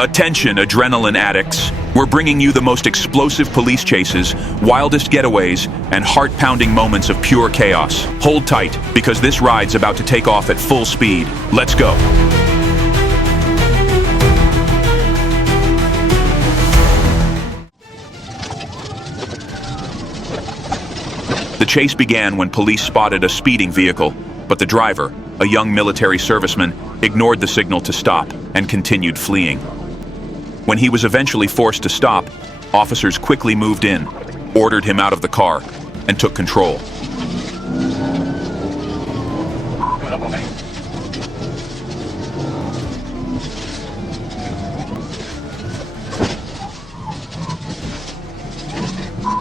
Attention, adrenaline addicts. We're bringing you the most explosive police chases, wildest getaways, and heart-pounding moments of pure chaos. Hold tight, because this ride's about to take off at full speed. Let's go. The chase began when police spotted a speeding vehicle, but the driver, a young military serviceman, ignored the signal to stop and continued fleeing. When he was eventually forced to stop, officers quickly moved in, ordered him out of the car, and took control.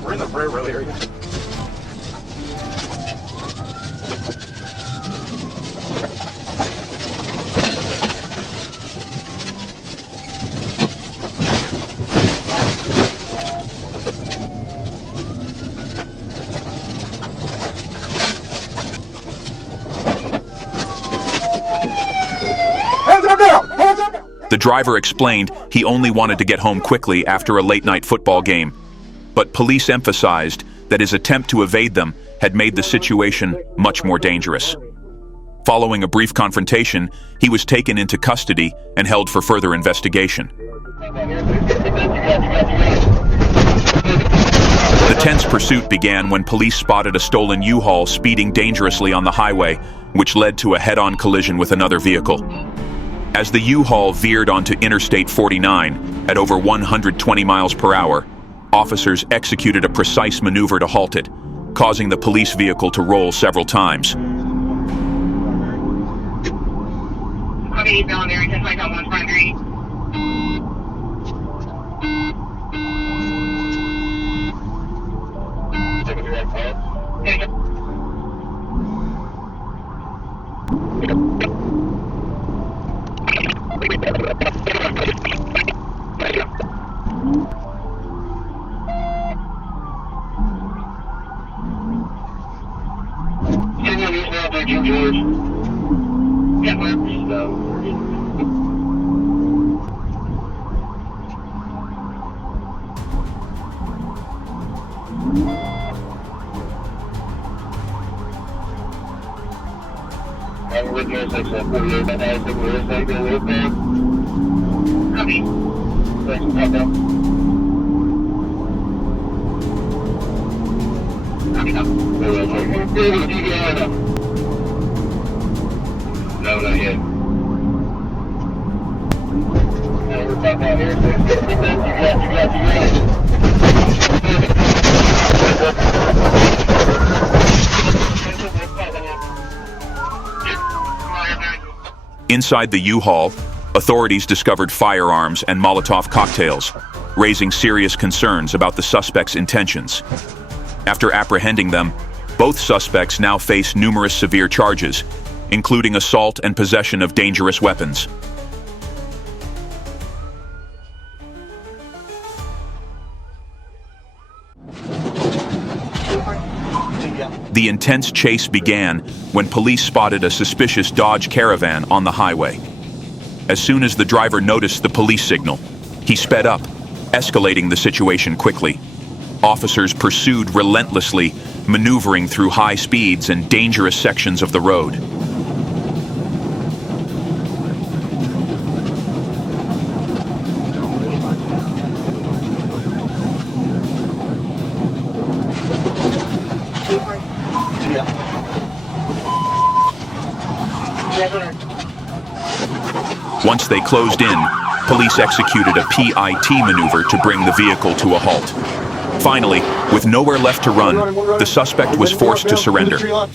We're in the railroad area. The driver explained he only wanted to get home quickly after a late-night football game, but police emphasized that his attempt to evade them had made the situation much more dangerous. Following a brief confrontation, he was taken into custody and held for further investigation. The tense pursuit began when police spotted a stolen U-Haul speeding dangerously on the highway, which led to a head-on collision with another vehicle. As the U-Haul veered onto Interstate 49 at over 120 miles per hour, officers executed a precise maneuver to halt it, causing the police vehicle to roll several times. Okay, down there, just like on 153. Take it to that car. Copy. No, not yet. No, we're talking out here. Inside the U-Haul, authorities discovered firearms and Molotov cocktails, raising serious concerns about the suspects' intentions. After apprehending them, both suspects now face numerous severe charges, including assault and possession of dangerous weapons. The intense chase began when police spotted a suspicious Dodge Caravan on the highway. As soon as the driver noticed the police signal, he sped up, escalating the situation quickly. Officers pursued relentlessly, maneuvering through high speeds and dangerous sections of the road. Once they closed in, police executed a P10 maneuver to bring the vehicle to a halt. Finally, with nowhere left to run, the suspect was forced to surrender. The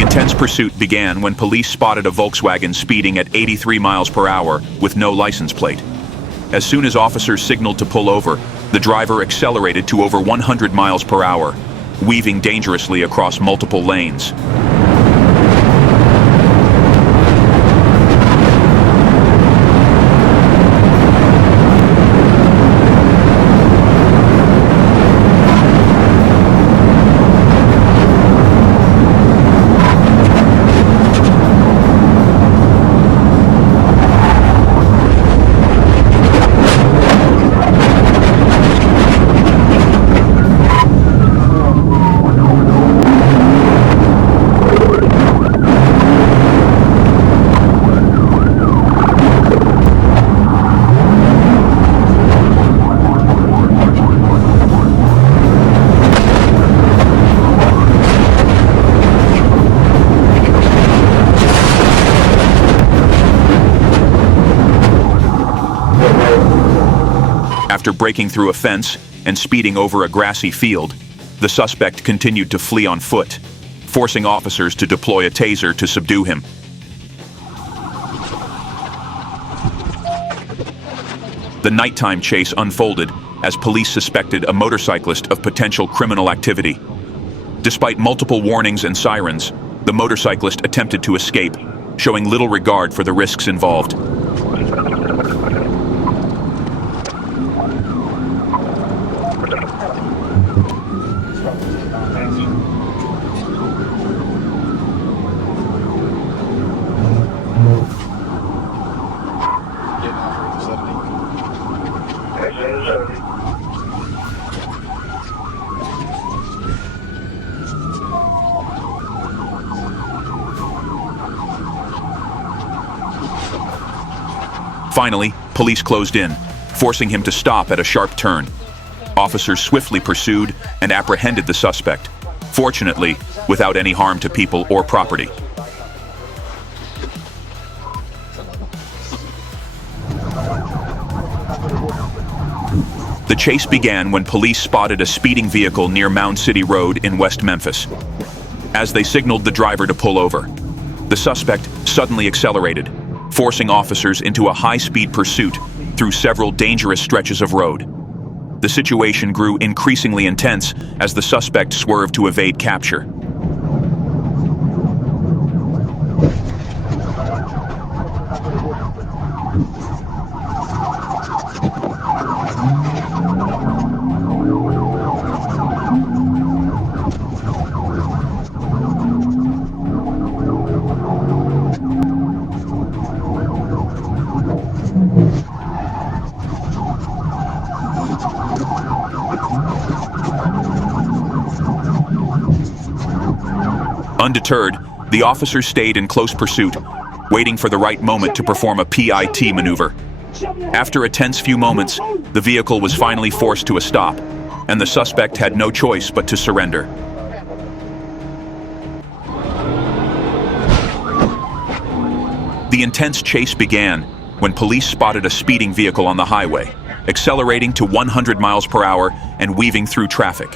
intense pursuit began when police spotted a Volkswagen speeding at 83 miles per hour with no license plate. As soon as officers signaled to pull over, the driver accelerated to over 100 miles per hour, weaving dangerously across multiple lanes. After breaking through a fence and speeding over a grassy field, the suspect continued to flee on foot, forcing officers to deploy a taser to subdue him. The nighttime chase unfolded as police suspected a motorcyclist of potential criminal activity. Despite multiple warnings and sirens, the motorcyclist attempted to escape, showing little regard for the risks involved. Finally, police closed in, forcing him to stop at a sharp turn. Officers swiftly pursued and apprehended the suspect, fortunately without any harm to people or property. The chase began when police spotted a speeding vehicle near Mound City Road in West Memphis. As they signaled the driver to pull over, the suspect suddenly accelerated, forcing officers into a high-speed pursuit through several dangerous stretches of road. The situation grew increasingly intense as the suspect swerved to evade capture. Undeterred, the officers stayed in close pursuit, waiting for the right moment to perform a PIT maneuver. After a tense few moments, the vehicle was finally forced to a stop, and the suspect had no choice but to surrender. The intense chase began when police spotted a speeding vehicle on the highway, accelerating to 100 miles per hour and weaving through traffic.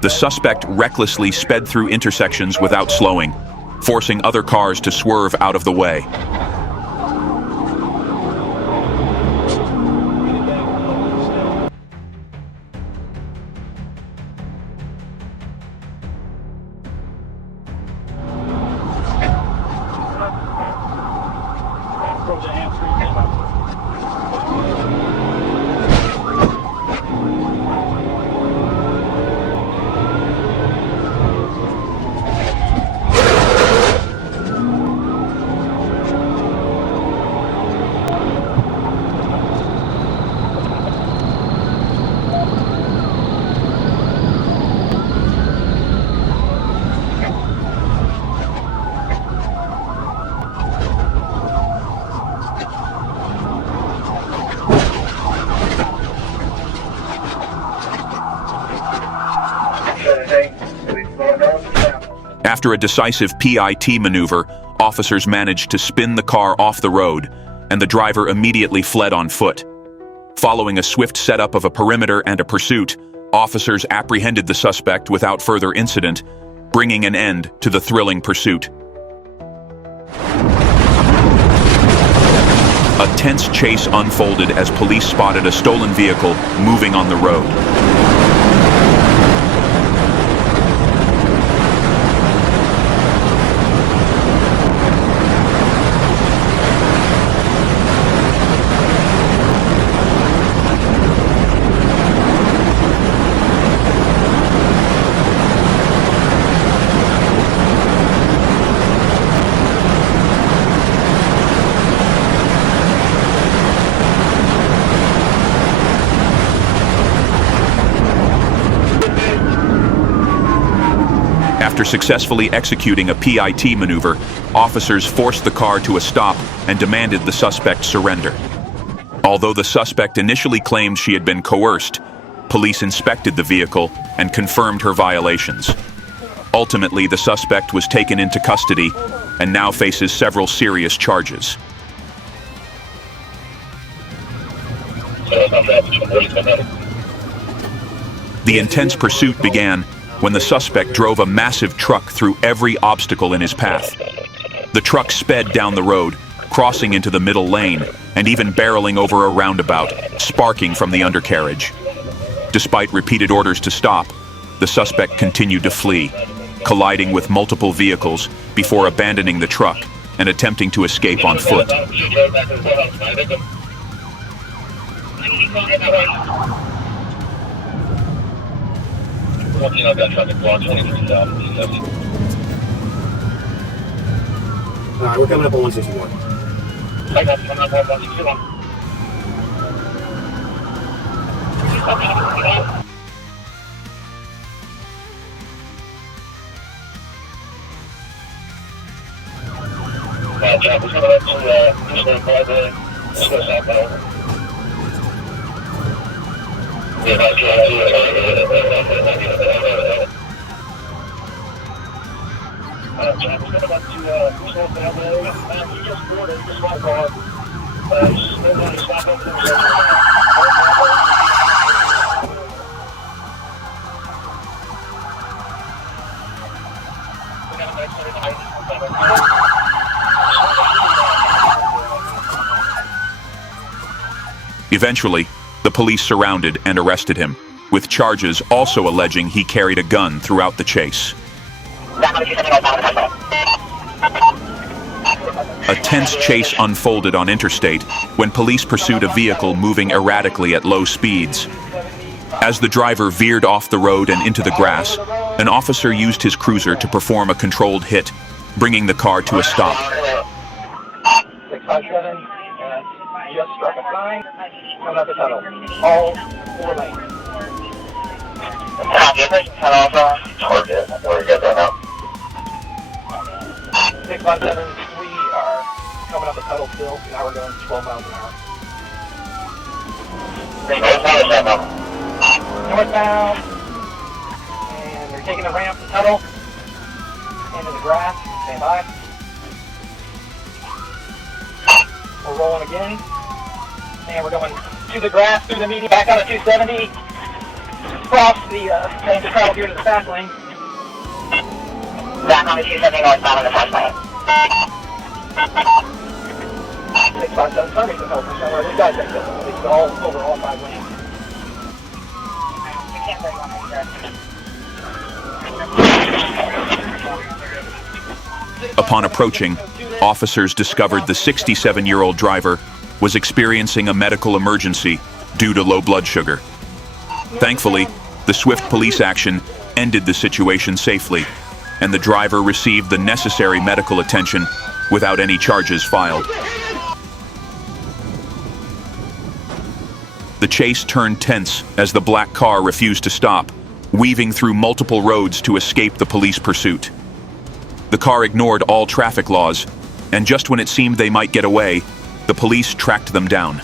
The suspect recklessly sped through intersections without slowing, forcing other cars to swerve out of the way. After a decisive PIT maneuver, officers managed to spin the car off the road, and the driver immediately fled on foot. Following a swift setup of a perimeter and a pursuit, officers apprehended the suspect without further incident, bringing an end to the thrilling pursuit. A tense chase unfolded as police spotted a stolen vehicle moving on the road. After successfully executing a PIT maneuver, officers forced the car to a stop and demanded the suspect surrender. Although the suspect initially claimed she had been coerced, police inspected the vehicle and confirmed her violations. Ultimately, the suspect was taken into custody and now faces several serious charges. So I'm The intense pursuit began when the suspect drove a massive truck through every obstacle in his path. The truck sped down the road, crossing into the middle lane, and even barreling over a roundabout, sparking from the undercarriage. Despite repeated orders to stop, the suspect continued to flee, colliding with multiple vehicles before abandoning the truck and attempting to escape on foot. Alright, we're coming up on 161. I got coming up on 161. Jack, we're coming up to just go by the southbound. Yeah, that's right. Jack, we're coming up to just go down there. You just boarded, just one car. Just go down and stop up there. We got a nice little height. Eventually, the police surrounded and arrested him, with charges also alleging he carried a gun throughout the chase. A tense chase unfolded on Interstate when police pursued a vehicle moving erratically at low speeds. As the driver veered off the road and into the grass, an officer used his cruiser to perform a controlled hit, bringing the car to a stop. 657, just struck a sign, coming up the tunnel, all 4 lanes. Target, where you get that now? 657, we are coming up the tunnel still, now we're going 12 miles an hour. Northbound, and they're taking the ramp, the tunnel, into the grass, stand by. We're rolling again, and we're going to the grass, through the median, back on the 270, cross the lane to travel here to the fast lane. Back on the 270 northbound on the fast lane. 657 service is open, so these guys take this, it's all over all 5 lanes. We can't break on this, Upon approaching, officers discovered the 67-year-old driver was experiencing a medical emergency due to low blood sugar. Thankfully, the swift police action ended the situation safely, and the driver received the necessary medical attention without any charges filed. The chase turned tense as the black car refused to stop, weaving through multiple roads to escape the police pursuit. The car ignored all traffic laws, and just when it seemed they might get away, the police tracked them down.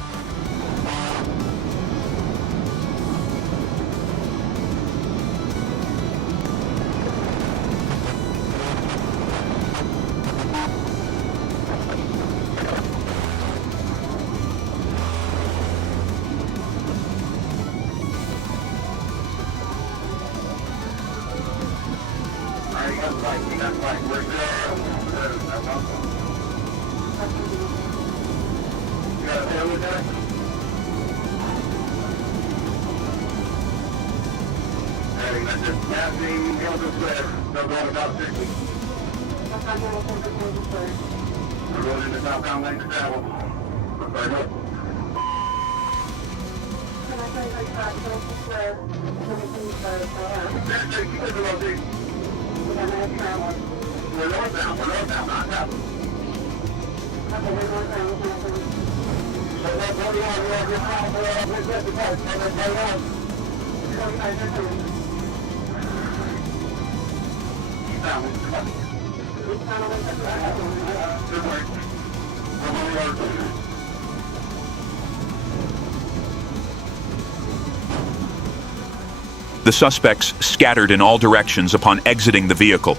The suspects scattered in all directions upon exiting the vehicle.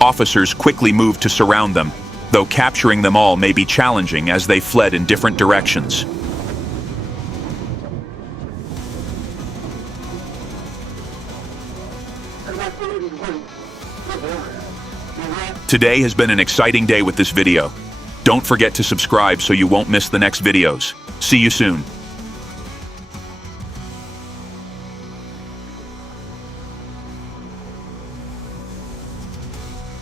Officers quickly moved to surround them, though capturing them all may be challenging as they fled in different directions. Today has been an exciting day with this video. Don't forget to subscribe so you won't miss the next videos. See you soon.